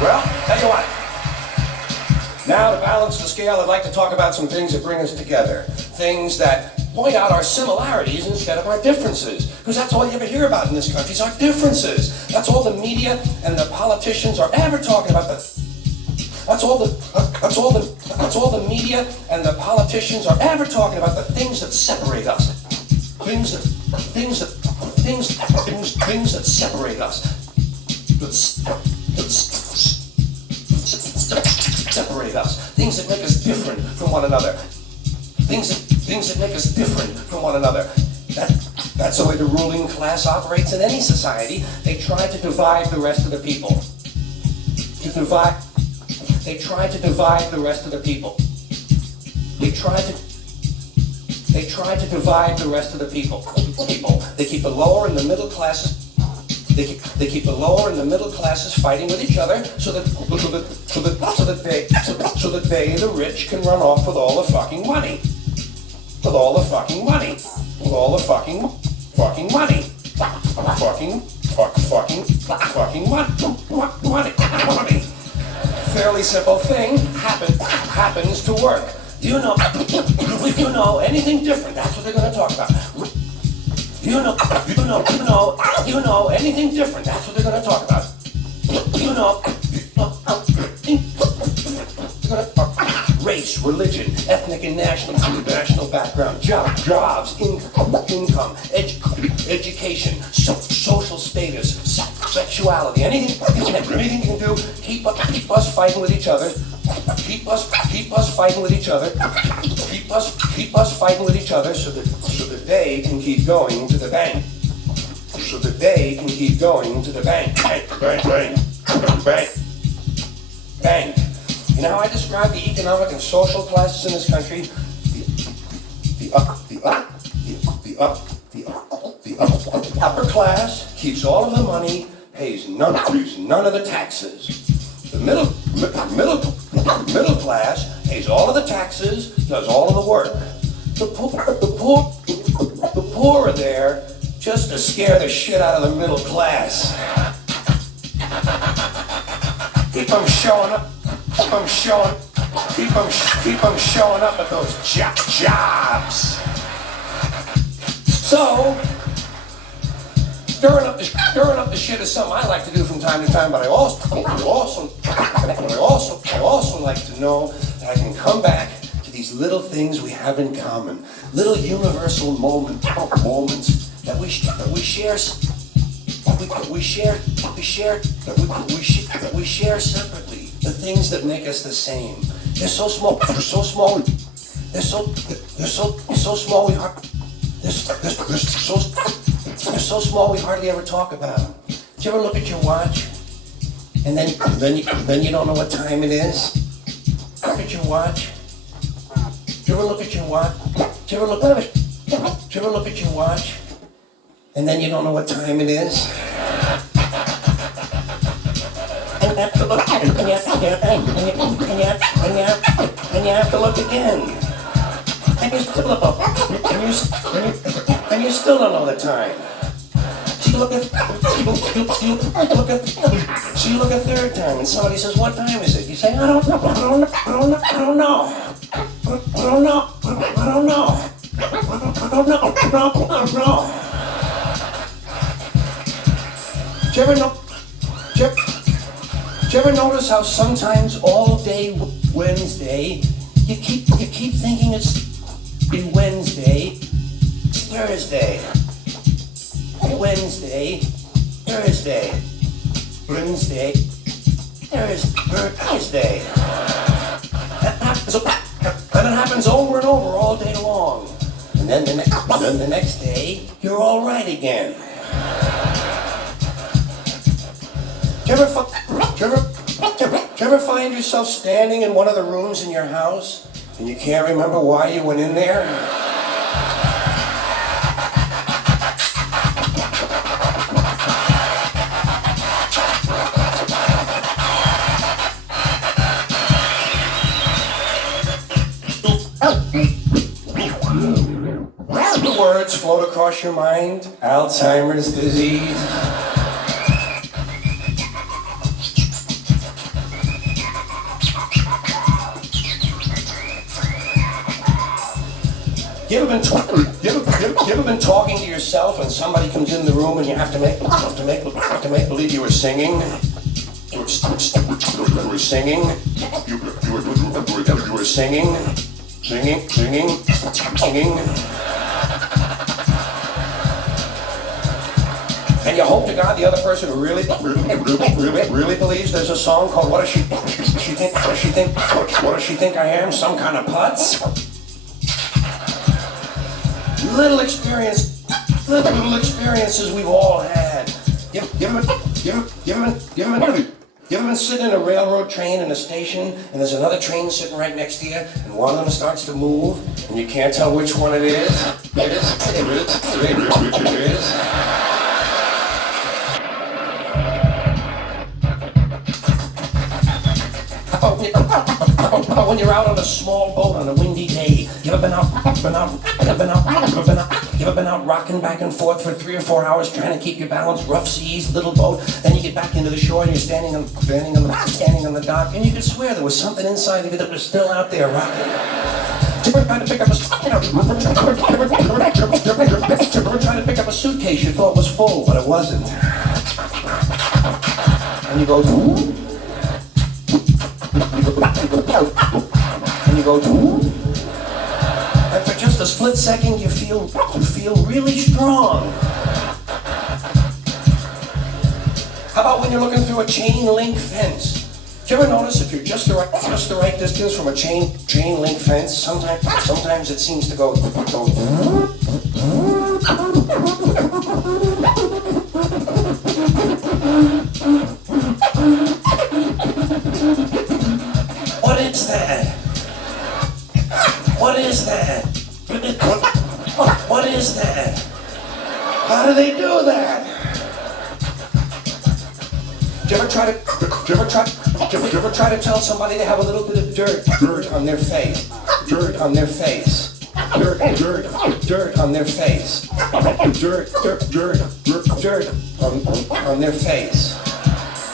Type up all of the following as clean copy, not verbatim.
Well, tell you what. Now, to balance the scale, I'd like to talk about some things that bring us together. Things that point out our similarities instead of our differences. Because that's all you ever hear about in this country is our differences. That's all the media and the politicians are ever talking about. That's all the media and the politicians are ever talking about, the things that separate us. Things that separate us. Separate us. Things that make us different from one another. Things that make us different from one another. That's the way the ruling class operates in any society. They try to divide the rest of the people. They try to divide the rest of the people. They try to divide the rest of the people. They keep the lower and the middle classes. They keep the lower and the middle classes fighting with each other so that they, the rich, can run off with all the fucking money. With all the fucking money. With all the fucking money. Money. Fairly simple thing happens to work. Do you know anything different? That's what they're going to talk about. You know anything different? That's what they're going to talk about. Race, religion, ethnic and national background, jobs, income, education, social status, sexuality, anything you can do, keep us fighting with each other. Keep us fighting with each other. Keep us fighting with each other so that they can keep going to the bank. So that they can keep going to the bank. Bank. You know how I describe the economic and social classes in this country? The upper class keeps all of the money, pays none of the taxes. The middle class pays all of the taxes, does all of the work. The poor are there just to scare the shit out of the middle class. Keep them showing up. Keep them showing up at those jobs. So, stirring up the shit is something I like to do from time to time, but I also like to know that I can come back to these little things we have in common, little universal moments that we share separately. The things that make us the same. They're so small. They're so small we hardly ever talk about them. Do you ever look at your watch and then you don't know what time it is? Look at your watch. Do you ever look at your watch? Do you ever look at your watch and then you don't know what time it is? And you have to look again. And you still don't know the time. So you look a third time and somebody says, "What time is it?" You say, "I don't know." Do you ever notice how sometimes all day Wednesday, you keep thinking it's Wednesday, Thursday, Wednesday, Thursday, Wednesday, Thursday. And it happens over and over all day long. And then the next day, you're all right again. Do you ever find yourself standing in one of the rooms in your house and you can't remember why you went in there? The words float across your mind: Alzheimer's disease, You ever been talking to yourself and somebody comes in the room and you have to make believe you were singing? You were singing. You were singing. And you hope to God the other person really believes there's a song called What Does She Think I Am? Some kind of putz? Little experiences we've all had. You ever been sitting in a railroad train in a station and there's another train sitting right next to you and one of them starts to move and you can't tell which one it is? It is. When you're out on a small boat on a windy day, you ever been out rocking back and forth for 3 or 4 hours trying to keep your balance, rough seas, little boat, then you get back into the shore and you're standing on the dock and you could swear there was something inside of you that was still out there rocking. Trying to pick up a suitcase you thought was full, but it wasn't. And you go, and for just a split second you feel really strong. How about when you're looking through a chain link fence? Do you ever notice if you're just the right distance from a chain link fence, sometimes it seems to go. What is that? What is that? What is that? How do they do that? Do you ever try to tell somebody they have a little bit of dirt on their face? Dirt on their face. Dirt on their face. Dirt on their face.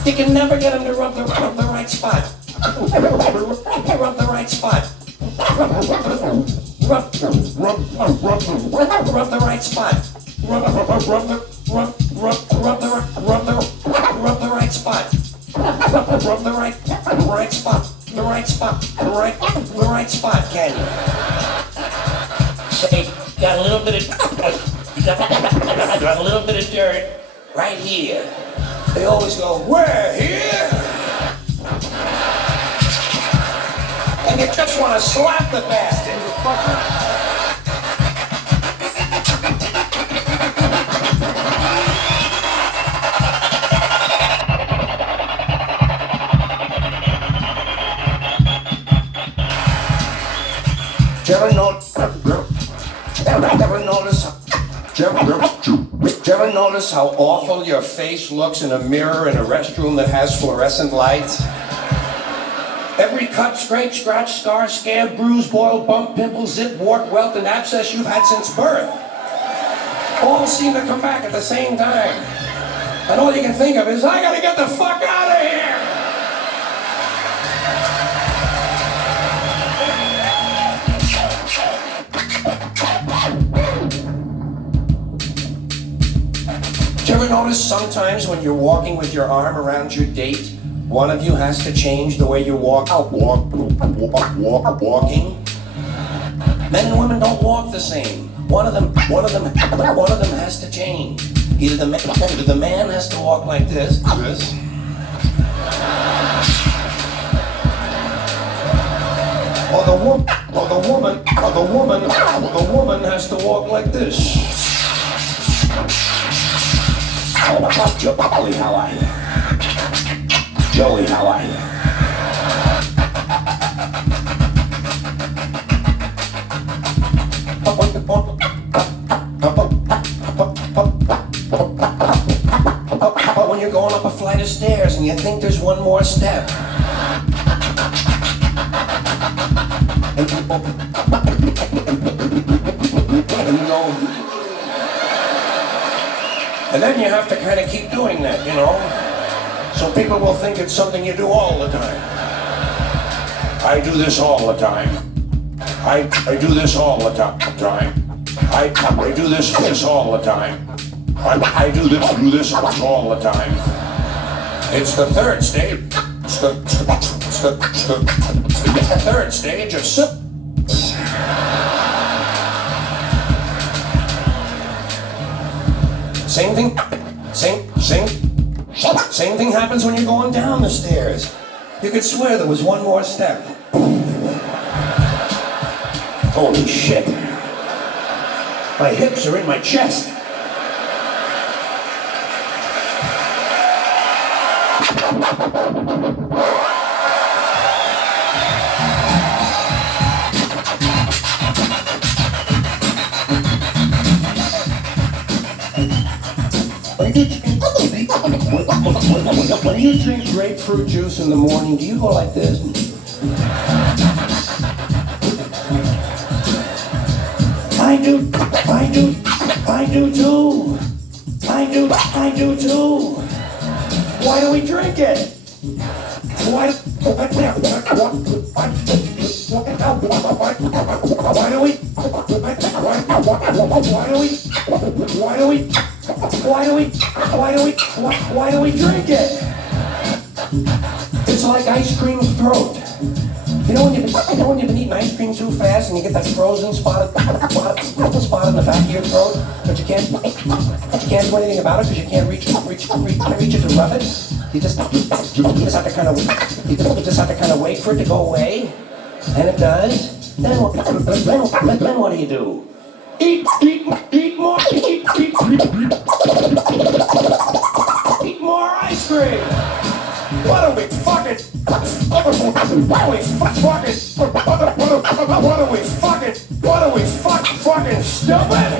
You can never get them to rub the right spot. Rub the right spot. Rub the right spot. Rub the right spot. Rub the right spot. The right spot, can you? Say, got a little bit of dirt right here. They always go, where? Here? And you just want to slap the bastard. Do you ever notice how awful your face looks in a mirror in a restroom that has fluorescent lights? Every cut, scrape, scratch, scar, scab, bruise, boil, bump, pimple, zip, wart, welt, and abscess you've had since birth all seem to come back at the same time. And all you can think of is, I gotta get the fuck out of here! Do you ever notice sometimes when you're walking with your arm around your date, one of you has to change the way you walk? Walking. Men and women don't walk the same. One of them has to change. Either the man has to walk like this, or the woman has to walk like this. Joey, how are you? Joey, how are you? When you're going up a flight of stairs and you think there's one more step. And you go, and then you have to kind of keep doing that, you know? So people will think it's something you do all the time. I do this all the time. I do this all the time. I do this all the time. I do this all the time. It's the third stage. It's the third stage of Same thing happens when you're going down the stairs. You could swear there was one more step. Holy shit. My hips are in my chest. When you drink grapefruit juice in the morning, do you go like this? I do too. I do too. Why do we drink it? Why do we drink it? It's like ice cream throat. You know when you've been eating ice cream too fast and you get that frozen spot in the back of your throat, but you can't do anything about it because you can't reach it to rub it. You just have to kind of wait for it to go away, and it does. Then what do you do? Eat more ice cream. What are we fucking? Fucking stupid?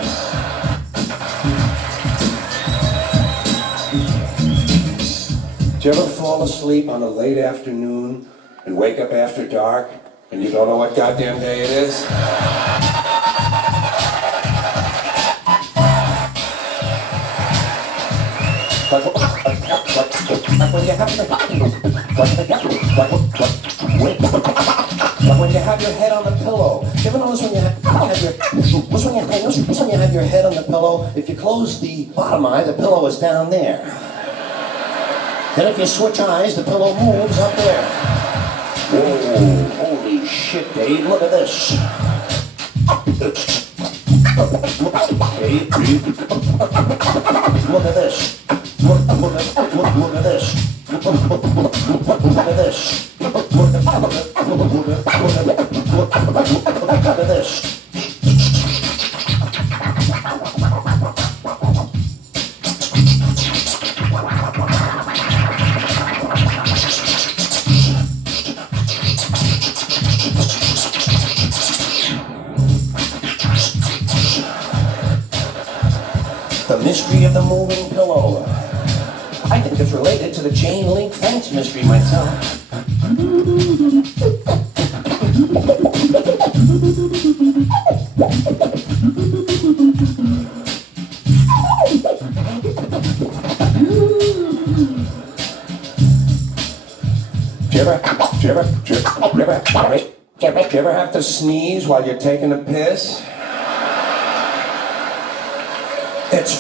Did you ever fall asleep on a late afternoon and wake up after dark and you don't know what goddamn day it is? When you have your head on the pillow. You ever notice when you have your head on the pillow, if you close the bottom eye, the pillow is down there. Then if you switch eyes, the pillow moves up there. Whoa, holy shit, Dave, look at this. Dave, look at this. Look at this. Look at this. Look at this. The mystery of the moving pillow. I think it's related to the chain link fence mystery myself. Do you ever have to sneeze while you're taking a piss? It's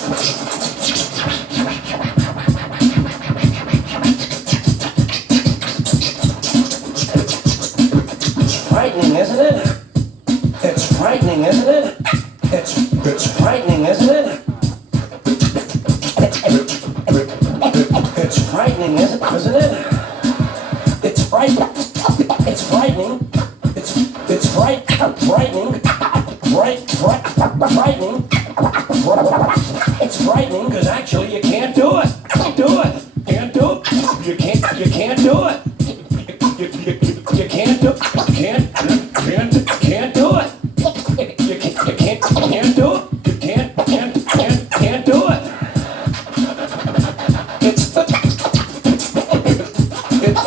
frightening, isn't it? It's frightening, isn't it? It's frightening, isn't it? It's frightening, isn't it? It's frightening. It's frightening. It's frightening. Frightening. It's frightening because actually you can't do it. Do it. Can't do it. You can't do it. You can't do it. Can't do it. You can't do it. You can't do it.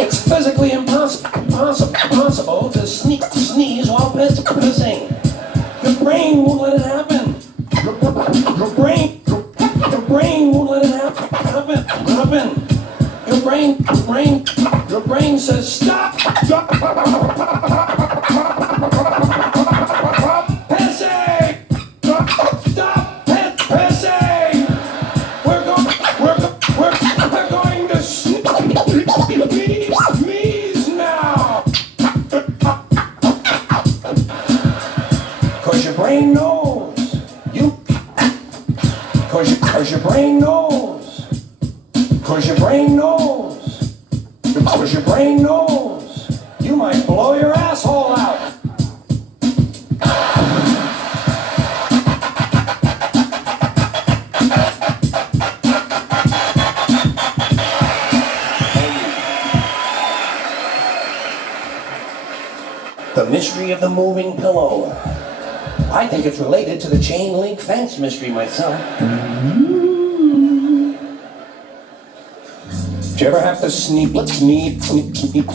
It's physically impossible to sneeze while pissing. Your brain won't let it happen. Your brain won't let it happen. Your brain says stop. Cause your brain knows. Cause your brain knows. Cause your brain knows. Cause your brain knows. You might blow your asshole out. The mystery of the moving pillow. I think it's related to the chain link fence mystery myself. Did you ever have to sneak? Are you taking the